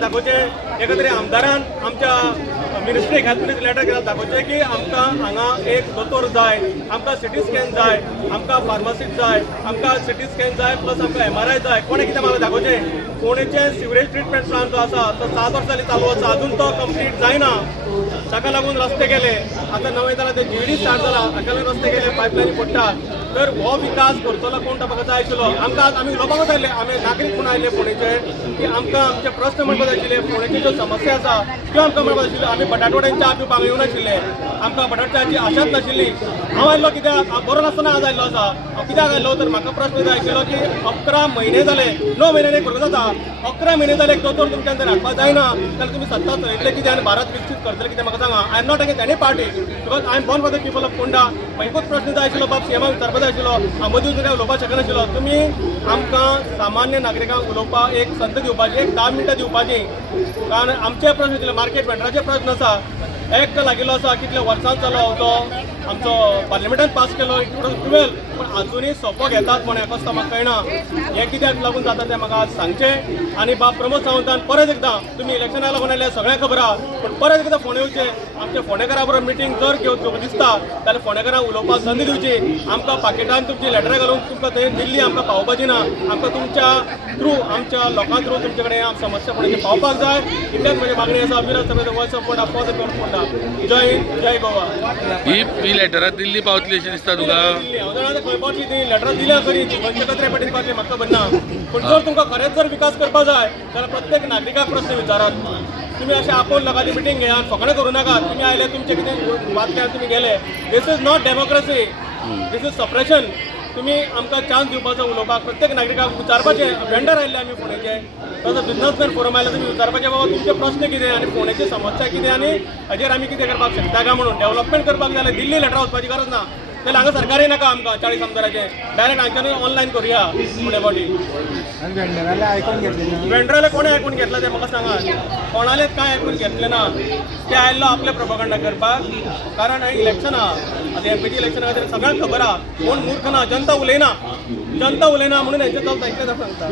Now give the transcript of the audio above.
दाखोवचे एका तरी आमदारान आमच्या मिनिस्ट्रीक हेल्थ मिनिस्ट्री लेटर केला दाखोवचे की आमकां हांगा एक दोतोर जाय, आमकां सिटी स्कॅन जाय, आमकां फार्मासिस्ट जाय, आमकां सिटी स्कॅन जाय प्लस आमकां MRI जाय. कोणें कितें म्हाका दाखोवचे पुणेचे सिवरेज ट्रिटमेंट प्लांट जो आसा तो 7 वर्सां जाली चालू आसा, अजून तो कंप्लीट जायना. ताका लागून रस्ते केले, आतां नवें जालां ते GD स्टार्ट जाला, ताका लागून रस्ते केले, पायपलायनी पडटा. तर हो विकास करतलो कोण तो म्हाका जाय आशिल्लो. आमकां आमी उलोवपाकूच आयले, आमी नागरीक म्हूण आयले पुणेचे की आमकां आमचे प्रश्न म्हणपाक जाय आशिल्ले, पुणेची ज्यो समस्या आसा त्यो आमकां म्हणपाक जाय आशिल्ल्यो. आमी बटाटवड्यांच्या च्या पिवपाक येवं नाशिल्ले, आमकां बटाटच्याची आशाच नाशिल्ली. हांव आयलो कित्याक बरो नासतना आज आयल्लो आसा. हांव कित्याक आयलो तर म्हाका प्रश्न जाय आशिल्लो की 11 म्हयने जाले, 9 म्हयन्यान भरपूर जाता, 11 म्हयने जाले दोतोर तुमच्यान जर हाडपाक जायना जाल्यार तुमी सत्ता चलयतले कितें आनी भारत विकसीत करतले कितें म्हाका सांगा. I am not against any party because I am born for the people of Phonda. एकूच प्रश्न जाय आशिल्लो बाब सीएमाक विचारपाक जाय आशिल्लो, हांव मदीं उलय उलोवपाक शकनाशिल्लो. तुमी आमकां सामान्य नागरिकांक उलोवपाक एक संद दिवपाची, एक 10 मिनटां दिवपाची. कारण आमचे प्रश्न आशिल्ले मार्केट वेंडराचे प्रश्न आसा, एक्ट लागिल्लो आसा, कितले वर्सांच जालो तो आमचो पार्लिमेंटान पास केलो 2012, पण अजूनही सोपो घेतात म्हण कसं तो म्हाका कळना. हे कित्याक लागून जाता तें म्हाका आज सांगचें. आनी बाब प्रमोद सावंतान परत एकदां तुमी इलेक्शनाक लागून आयले सगळ्यांक खबर आहा, पण परत एकदां फोंडे येवचे, आमच्या फोंडेकारां बरोबर मिटींग जर घेवचो दिसता जाल्यार फोंडेकारांक उलोवपाक संदी दिवची. आमकां पाकिटान तुमची लेटरां घालून तुमकां थंय दिल्ली आमकां पावोवपाची ना. आमकां तुमच्या थ्रू, आमच्या लोकां थ्रू तुमचे कडेन समस्या फोंडेची पावपाक जाय. इतल्याच म्हजी मागणी आसा. विराज सभेचो voice of Ponda, for the people of Ponda. जय हिंद, जय गोवा. ही लेटरां दिल्ली पावतली अशें दिसता तुका? हांव जाणा खंय पावतली ती लेटरां दिल्या खरी, खंयच्या कचऱ्या पेटीन पावतली म्हाका खबर ना. पूण जर तुमकां खरेंच जर विकास करपाक जाय जाल्यार प्रत्येक नागरिकाक प्रश्न विचारात. तुम्ही अशें आपोवन लोकांची मिटींग घेयात, फकाणां करूं नाका. तुमी आयले, तुमचे कितें बात केल्यार तुमी गेले. This is not democracy, this is suppression. तुमी आमकां चान्स दिवपाचो उलोवपाक, प्रत्येक नागरिकाक विचारपाचें. वेंडर आयिल्ले आमी फोंडेचे, तसो बिझनसमॅन फोरम आयला, तुमी विचारपाचें बाबा तुमचे प्रश्न कितें आनी फोंडेची समस्या कितें आनी हाजेर आमी कितें करपाक शकता काय म्हणून. डेव्हलपमेंट करपाक जाल्यार दिल्ली लेटरां वचपाची गरज ना. जाल्यार हांगा सरकारय नाका आमकां 40 आमदाराचें. डायरेक्ट हांच्यानूय ऑनलायन करुया फुडें बॉडी. वेंडराले कोणें आयकून घेतला तें म्हाका सांगात. कोणालेच कांय आयकून घेतलें ना. ते आयल्लो आपले प्रोपगंडा करपाक. कारण इलेक्शन आहा, आतां MPची इलेक्शन खातीर सगळ्यांक खबर आहा. कोण मूर्ख ना, जनता उलयना. जनता उलयना म्हणून हेंचें चलता, इतलें सांगता.